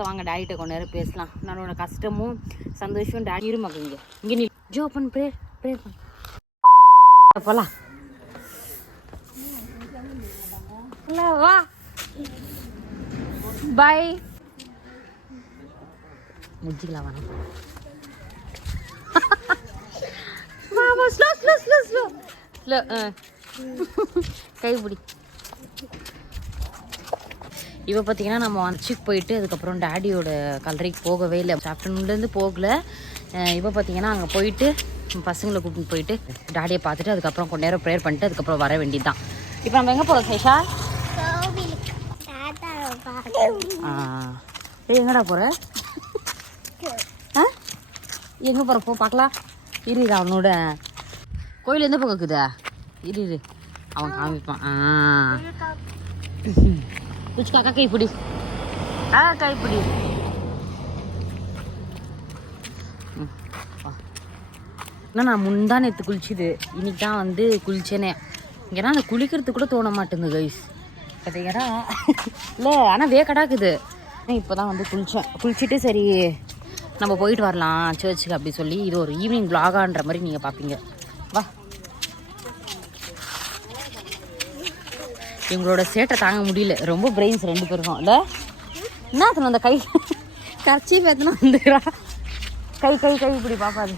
So வாங்க டேடிகிட்ட கொஞ்ச நேரம் பேசலாம். நம்மளோட கஷ்டமும் சந்தோஷம் டேடி இருமாங்க. இங்கே நீ ஜோ பண்ணு, ப்ரேயர் பண்ண போகலாம். வா பாய். முடிச்சிக்கலாம் வேணாம். கைப்பிடி. இப்போ பார்த்தீங்கன்னா நம்ம அச்சுக்கு போயிட்டு அதுக்கப்புறம் டேடியோட கல்லறைக்கு போகவே இல்லை. ஆஃப்டர்நூன்லேருந்து போகல. இப்போ பார்த்தீங்கன்னா அங்கே போயிட்டு பசங்களை கூப்பிட்டு போயிட்டு டேடியை பார்த்துட்டு அதுக்கப்புறம் கொஞ்ச நேரம் ப்ரேயர் பண்ணிட்டு அதுக்கப்புறம் வர வேண்டியது தான். இப்போ நம்ம எங்கே போகிறோம் சேஷா? எங்கடா போகிற? எங்கே போகிற? போ பார்க்கலாம். இரு அவனோட கோயில் எந்த பக்கம் இருக்குதா? இரு அவன் காமிப்பான். காக்கா கைப்பிடி. கைப்பிடி. நான் முந்தா நேற்று குளிச்சுது. இன்னைக்கு தான் வந்து குளிச்சேனே. ஏன்னா அந்த குளிக்கிறதுக்கு கூட தோண மாட்டேங்குது கைஸ். பார்த்தீங்கன்னா இல்லை, ஆனால் வேக்கடாக்குது. இப்போ தான் வந்து குளிச்சுட்டு சரி நம்ம போயிட்டு வரலாம் சர்ச்சுக்கு அப்படி சொல்லி இது ஒரு ஈவினிங் விளாகான்ற மாதிரி நீங்கள் பார்ப்பீங்க. வா. இவங்களோட சேட்டை தாங்க முடியல. ரொம்ப பிரெயின்ஸ் ரெண்டு பேருக்கும் இல்லை. என்ன சொன்ன அந்த கை கரைச்சி பேத்தனா வந்துக்கிறா. கை இப்படி பார்ப்பாது.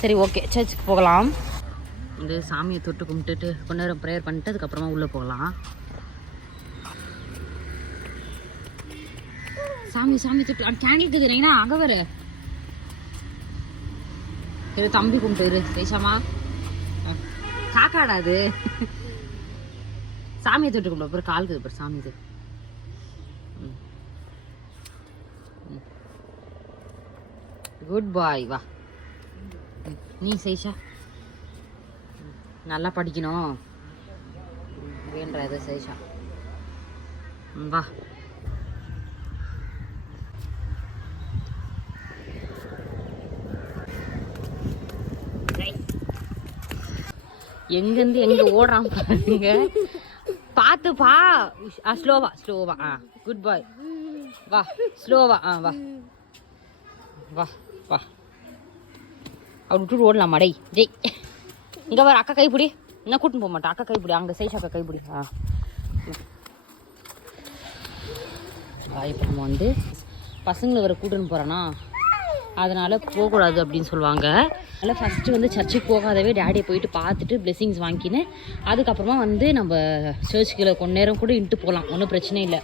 சரி ஓகே, சர்ச்சுக்கு போகலாம். வந்து சாமியை தொட்டு கும்பிட்டுட்டு கொஞ்ச நேரம் ப்ரேயர் பண்ணிட்டு அதுக்கப்புறமா உள்ளே போகலாம். சாமி தொட்டு கேண்டில் இருக்குதுன்னா அங்கே வர இரு தம்பி கும்பிட்டு சேஷாமா. காக்காடாது சாமியை தொட்டு கும்பிட்டு அப்புறம் காலுக்குது அப்புறம் சாமி இது. குட் பாய். வா நீ சேஷா நல்லா படிக்கணும் வேண்டது சேஷா. வா. எங்கேருந்து எங்கே ஓடுறான் பாருங்க. பார்த்துப்பா. ஸ்லோவா. குட் பாய். வா ஸ்லோவா. வா அப்படி விட்டுட்டு ஓடலாமா? ஜெய் இங்கே வர அக்கா கைப்பிடி. என்ன கூட்டின்னு போக மாட்டேன். அக்கா கைப்பிடி. அங்கே சைஷா அக்கா கைப்பிடி. இப்போ நம்ம வந்து பசங்களை வர கூட்டின்னு போகிறோன்னா அதனால் போகக்கூடாது அப்படின்னு சொல்லுவாங்க. அதனால் ஃபஸ்ட்டு வந்து சர்ச்சுக்கு போகாதவே டேடியை போயிட்டு பார்த்துட்டு பிளெஸிங்ஸ் வாங்கின்னு அதுக்கப்புறமா வந்து நம்ம சர்ச்சுக்குள்ள கொஞ்ச நேரம் கூட இன்ட்டு போகலாம். ஒன்றும் பிரச்சனை இல்லை.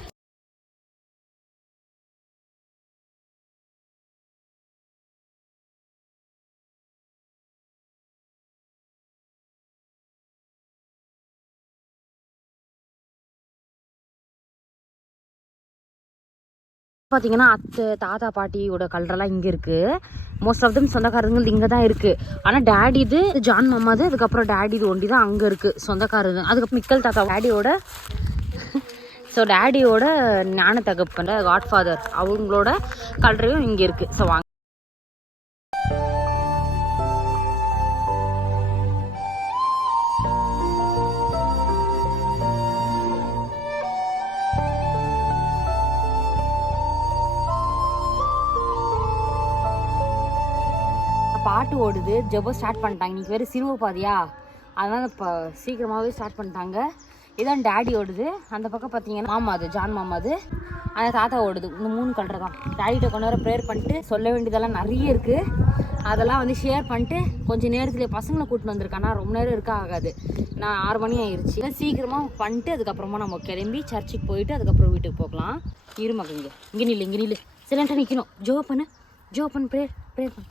பார்த்தீங்கன்னா அத்தை தாத்தா பாட்டியோட கலரெல்லாம் இங்கே இருக்குது. மோஸ்ட் ஆஃப் தம் சொந்தக்காரங்க இங்கே தான் இருக்குது. ஆனால் டேடி இது ஜான் மாமாது. அதுக்கப்புறம் டேடி இது ஒண்டி தான் அங்கே இருக்குது சொந்தக்காரங்க. அதுக்கப்புறம் மிக்கல் தாத்தா டேடியோட ஞான தகப்பன்ற காட்ஃபாதர் அவங்களோட கலரையும் இங்கே இருக்குது. ஸோ வாங்க. பாட்டு ஓடுது. ஜெபம் ஸ்டார்ட் பண்ணிட்டாங்க. இன்றைக்கி வேறு சிறுவ பாதியா, அதனால் இப்போ சீக்கிரமாகவே ஸ்டார்ட் பண்ணிட்டாங்க. இதான் டேடி ஓடுது. அந்த பக்கம் பார்த்தீங்கன்னா மாமாது ஜான் மாமாது. அந்த தாத்தா ஓடுது. இந்த 3 கலர் தான். டேடிகிட்ட கொஞ்ச நேரம் ப்ரேயர் பண்ணிட்டு சொல்ல வேண்டியதெல்லாம் நிறைய இருக்குது. அதெல்லாம் வந்து ஷேர் பண்ணிட்டு கொஞ்சம் நேரத்தில் பசங்களை கூட்டின்னு வந்திருக்கானா ரொம்ப நேரம் இருக்க ஆகாது. நான் 6 மணி ஆயிடுச்சு. சீக்கிரமாக பண்ணிட்டு அதுக்கப்புறமா நம்ம கிளம்பி சர்ச்சுக்கு போயிட்டு அதுக்கப்புறம் வீட்டுக்கு போகலாம். இருமாங்க. இங்கே நில்லு சிலன்ட்டு நிற்கணும். ஜோ பண்ணு ப்ரேயர் பண்ணு.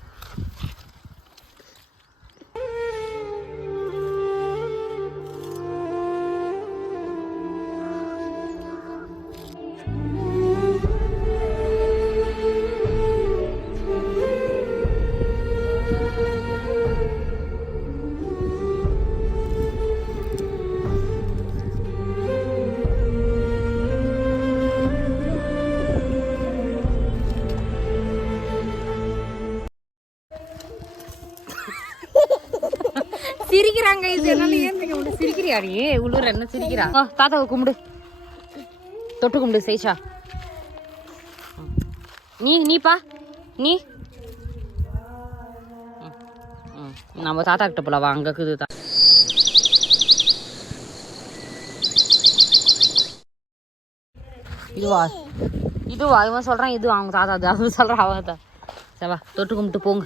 சிரிக்கிறாங்க. சிரிக்கிறியா நீ? உள்ளூர் என்ன சிரிக்கிறா? தாத்தாவை கும்பிடு, தொட்டு கும்பிடு சேஷா. நீப்பா நீ நம்ம தாத்தா கிட்ட போலவா அங்கே இருக்குது தான். இதுவா இவன் சொல்கிறான் இது அவங்க தாத்தா அது அவன் சொல்கிறான் அவன் தான். சரிவா தொட்டு கும்பிட்டு போங்க.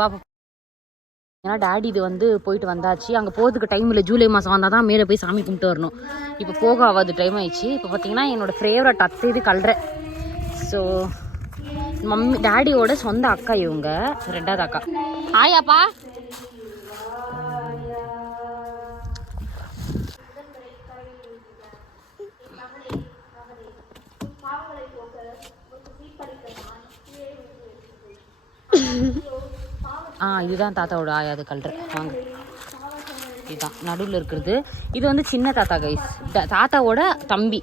பாப்பா ஏன்னா டேடி இது வந்து போயிட்டு வந்தாச்சு. அங்கே போகிறதுக்கு டைம் இல்லை. ஜூலை மாதம் வந்தால் தான் மேலே போய் சாமி கும்பிட்டு வரணும். இப்போ போக ஆகாது, டைம் ஆயிடுச்சு. இப்போ பார்த்தீங்கன்னா என்னோடய ஃபேவரட் அத்தை இது கல்ற. ஸோ மம்மி டேடியோட சொந்த அக்கா இவங்க, 2வது அக்கா. ஆயாப்பா இதுதான் தாத்தாவோட ஆயா. அது கல்ற வாங்க. இதுதான் நடுவில் இருக்கிறது. இது வந்து சின்ன தாத்தா கைஸ், தாத்தாவோட தம்பி.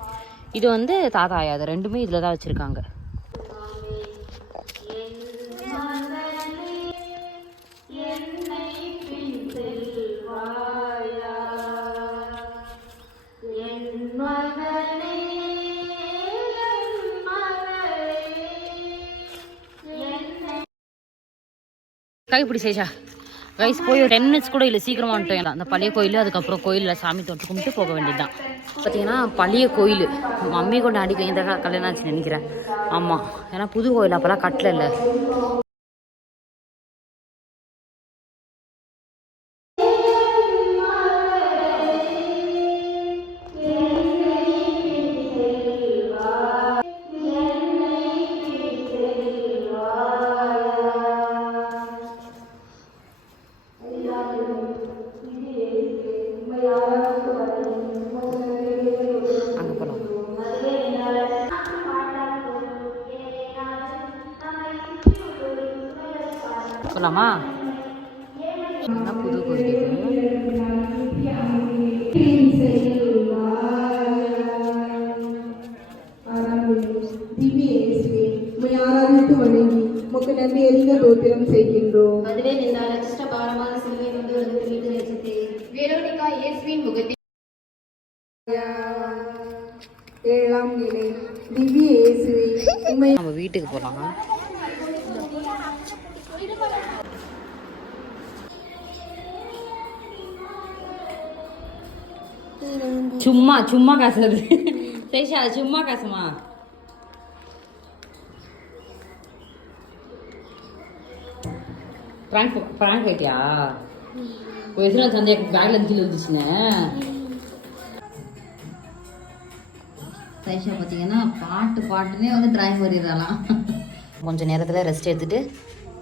இது வந்து தாத்தா ஆயா. அது 2மே இதில் தான் வச்சுருக்காங்க. கைப்பிடி சேஷா கைஸ் போய் ஒரு 10 minutes கூட இல்லை, சீக்கிரமாக வந்துட்டோம். அந்த பழைய கோயில், அதுக்கப்புறம் கோயிலில் சாமி தொட்டு கும்பிட்டு போக வேண்டியதுதான். பார்த்தீங்கன்னா பழைய கோயில் மம்மி கொண்டு அடிக்க இந்த கல்யாணம் ஆச்சு நினைக்கிறேன். ஆமாம், ஏன்னா புது கோயில் அப்போல்லாம் கட்டல இல்லை. போலாமா? புது கோயில் இது. ஆராதித்து வணங்கி உமக்கு நன்றி அறிந்த தோத்திரம் செய்கின்றோம். அதுவே நின்றால் அச்சிஷ்ட பாரமான சிலுவை கொண்டு வந்து மீது ரசித்தே வேரோனிகா இயேசுவின் முகத்தில் 7ஆம் நிலை திவ்ய இயேசுவே உம்மை. நம்ம வீட்டுக்கு போலாம். சும்மா சும்மா காசுறது சேஷா, சும்மா காசுமா. பிராங்க் வைக்கியா? ஒரு எத்தனை சந்தையா பேக்ல இருந்து வந்துச்சுன்னு சைஷா பார்த்தீங்கன்னா பாட்டுனே வந்து டிராயிங் வரையிடலாம். கொஞ்சம் நேரத்தில் ரெஸ்ட் எடுத்துகிட்டு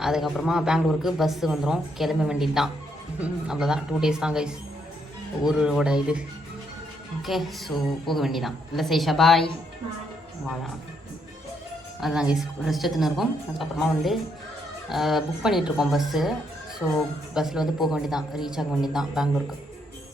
அதுக்கப்புறமா பெங்களூருக்கு பஸ்ஸு வந்துடும், கிளம்ப வேண்டியது தான். அவ்வளோதான், 2 days தான் கைஸ் ஊரோட இது. ஓகே, ஸோ போக வேண்டியதான் இல்லை சைஷா? பாய். வாழா அதுதான் கைஸ், ரெஸ்ட் எடுத்துன்னு இருக்கோம். அதுக்கப்புறமா வந்து புக் பண்ணிகிட்ருக்கோம் பஸ்ஸு. ஸோ பஸ்ஸில் வந்து போக வேண்டியதான், ரீச் ஆக வேண்டியது தான் பெங்களூருக்கு.